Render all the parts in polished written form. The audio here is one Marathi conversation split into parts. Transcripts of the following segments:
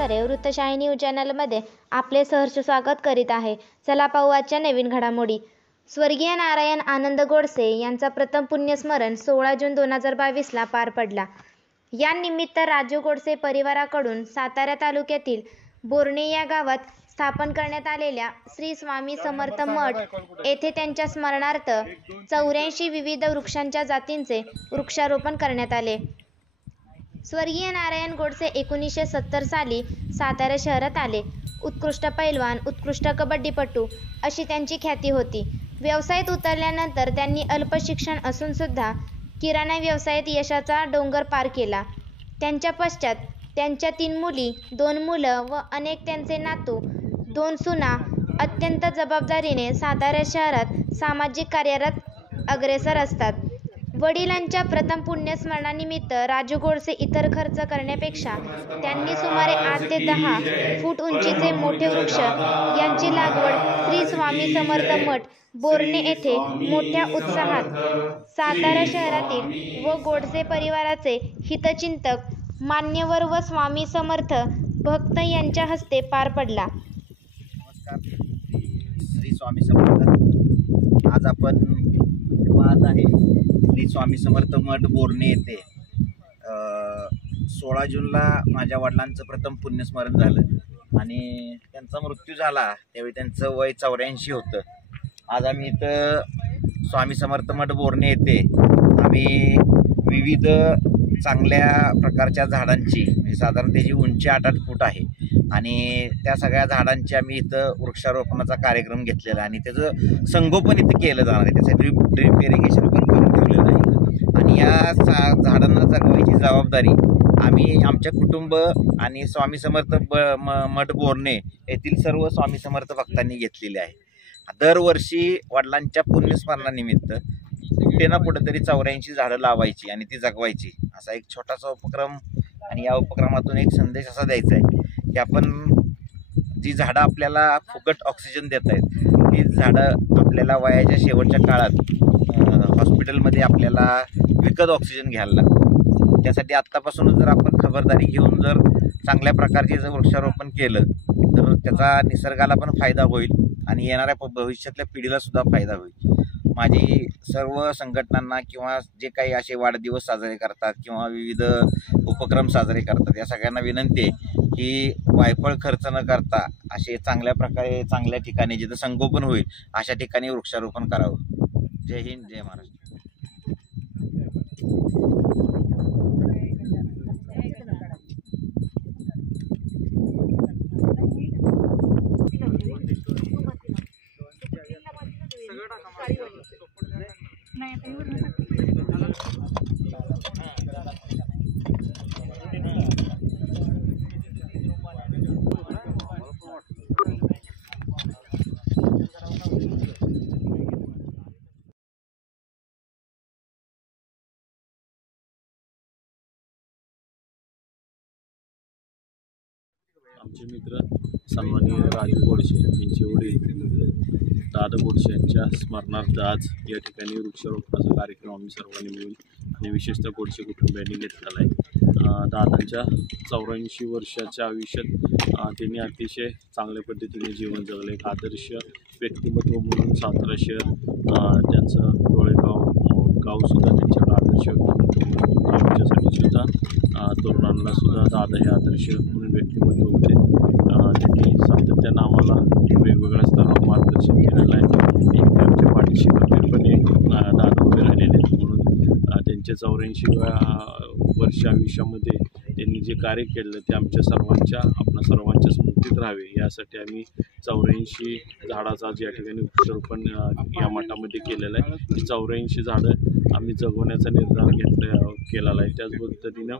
खरे वृत्तशाही न्यूज चॅनलमध्ये आपले सहर्ष स्वागत करीत आहे। चला पाहू आजच्या नवीन घडामोडी। स्वर्गीय नारायण आनंद गोडसे यांचा प्रथम पुण्यस्मरण 16 जून 2022 ला पार पडला। या निमित्त राजू गोडसे परिवाराकडून सातारा तालुक्यातील बोर्णे या गावात स्थापन करण्यात आलेल्या श्री स्वामी समर्थ मठ येथे त्यांच्या स्मरणार्थ 84 विविध वृक्षांच्या जातींचे वृक्षारोपण करण्यात आले। स्वर्गीय नारायण गोडसे 1970 साली सातारा शहरात आले। उत्कृष्ट पैलवान, उत्कृष्ट कबड्डीपटू अशी त्यांची ख्याती होती। व्यवसायात उतरल्यानंतर त्यांनी अल्प शिक्षण असून सुद्धा किराणा व्यवसायात यशाचा डोंगर पार केला। त्यांच्या पश्चात त्यांच्या 3 मुली, 2 मुलं व अनेक त्यांचे नातू, 2 सुना अत्यंत जबाबदारीने सातारा शहरात सामाजिक कार्यात अग्रेसर असतात। वडिलांच्या प्रथम पुण्यस्मरणानिमित्त राजू गोडसे इतर खर्च करण्यापेक्षा त्यांनी सुमारे 8 ते 10 फूट उंचीचे मोठे वृक्ष यांची लागवड श्री स्वामी समर्थ मठ बोर्णे येथे मोठ्या उत्साहात सातारा शहरातील व गोडसे परिवाराचे हितचिंतक, मान्यवर व स्वामी समर्थ भक्त यांच्या हस्ते पार पडला। नमस्कार, श्री स्वामी समर्थ। आज आपण पाहत आहे श्री स्वामी समर्थ मठ बोर्णे येथे 16 जूनला माझ्या वडिलांचं प्रथम पुण्यस्मरण झालं आणि त्यांचा मृत्यू झाला। त्यावेळी त्यांचं वय 84 होतं। आज आम्ही इथं स्वामी समर्थ मठ बोर्णे येथे आम्ही विविध चांगल्या प्रकारच्या झाडांची, म्हणजे साधारण त्याची उंची 8-8 फूट आहे आणि त्या सगळ्या झाडांची आम्ही इथं वृक्षारोपणाचा कार्यक्रम घेतलेला आहे आणि त्याचं संगोपन इथं केलं जाणार आहे। त्याचं ड्रीप इरिगेशन पण करून ठेवलेलं आहे आणि या झाडांना जगवायची जबाबदारी आम्ही आमच्या कुटुंब आणि स्वामी समर्थ मठ बोर्णे येथील सर्व स्वामी समर्थ भक्तांनी घेतलेले आहे। दरवर्षी वडिलांच्या पुण्यस्मरणानिमित्त कुठे ना कुठेतरी 84 झाडं लावायची आणि ती जगवायची, असा एक छोटासा उपक्रम। आणि या उपक्रमातून एक संदेश असा द्यायचा आहे की आपण जी झाडं आपल्याला फुकट ऑक्सिजन देत आहेत, ती झाडं आपल्याला वयाच्या शेवटच्या काळात हॉस्पिटलमध्ये आपल्याला विकत ऑक्सिजन घ्यायला लागतं। त्यासाठी आत्तापासूनच जर आपण खबरदारी घेऊन जर चांगल्या प्रकारचे जर वृक्षारोपण केलं तर त्याचा निसर्गाला पण फायदा होईल आणि येणाऱ्या भविष्यातल्या पिढीला सुद्धा फायदा होईल। माझी सर्व संघटनांना किंवा जे काही असे वाढदिवस साजरे करतात किंवा विविध उपक्रम साजरे करतात, या सगळ्यांना विनंती आहे की वायफळ खर्च न करता असे चांगल्या प्रकारे चांगल्या ठिकाणी जिथं संगोपन होईल अशा ठिकाणी वृक्षारोपण करावं। जय हिंद, जय महाराष्ट्र। आमचे मित्र सन्माननीय राजू गोडसे यांचे वडील दादा गोडसे यांच्या स्मरणार्थ आज या ठिकाणी वृक्षारोपणाचा कार्यक्रम आम्ही सर्वांनी मिळून आणि विशेषतः गोडसे कुटुंबियांनी घेतलेला आहे। दादांच्या 84 वर्षाच्या आयुष्यात त्यांनी अतिशय चांगल्या पद्धतीने जीवन जगले। एक आदर्श व्यक्तिमत्व म्हणून सातारा शहर त्यांचं गावसुद्धा त्यांच्याकडे आदर्श व्यक्तिमत्व म्हणून आमच्यासाठी सुद्धा तरुणांना सुद्धा दादा हे आदर्श म्हणून व्यक्तिमत्व होते। त्यांनी सातत्यानं आम्हाला वेगवेगळ्या स्तरावर मार्गदर्शन केलेलं आहे। एक आमच्या पाठीशी खंबीरपणे दादा उभे राहिलेले आहेत म्हणून त्यांच्या 84व्या वर्ष आयुष्यामध्ये त्यांनी जे कार्य केलं ते आमच्या सर्वांच्या स्मृतीत राहावे यासाठी आम्ही 84 झाडाचं आज या ठिकाणी वृक्षारोपण या मठामध्ये केलेलं आहे। ही 84 झाडं आम्ही जगवण्याचा निर्धार केलेला आहे। त्याच पद्धतीनं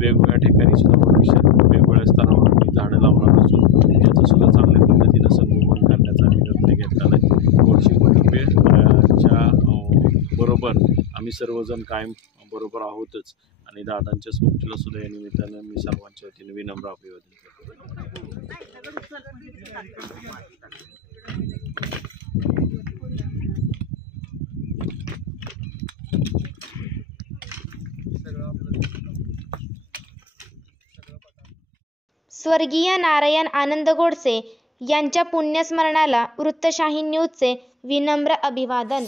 वेगवेगळ्या ठिकाणी सुद्धा भविष्यात वेगवेगळ्या स्तरावर आम्ही झाडं लावणार असून त्याचं सुद्धा चांगल्या पद्धतीनं संगोपन करण्याचा आम्ही निर्णय घेतलेला आहे। गोडसे कुटुंबियांच्या बरोबर आम्ही सर्वजण कायम बरोबर आहोतच आणि दादांच्या स्मृतीला सुद्धा या निमित्तानं मी सर्वांच्या वतीने विनम्र अभिवादन करतो। स्वर्गीय नारायण आनंद गोडसे यांच्या पुण्यस्मरणाला वृत्तशाही न्यूजचे विनम्र अभिवादन.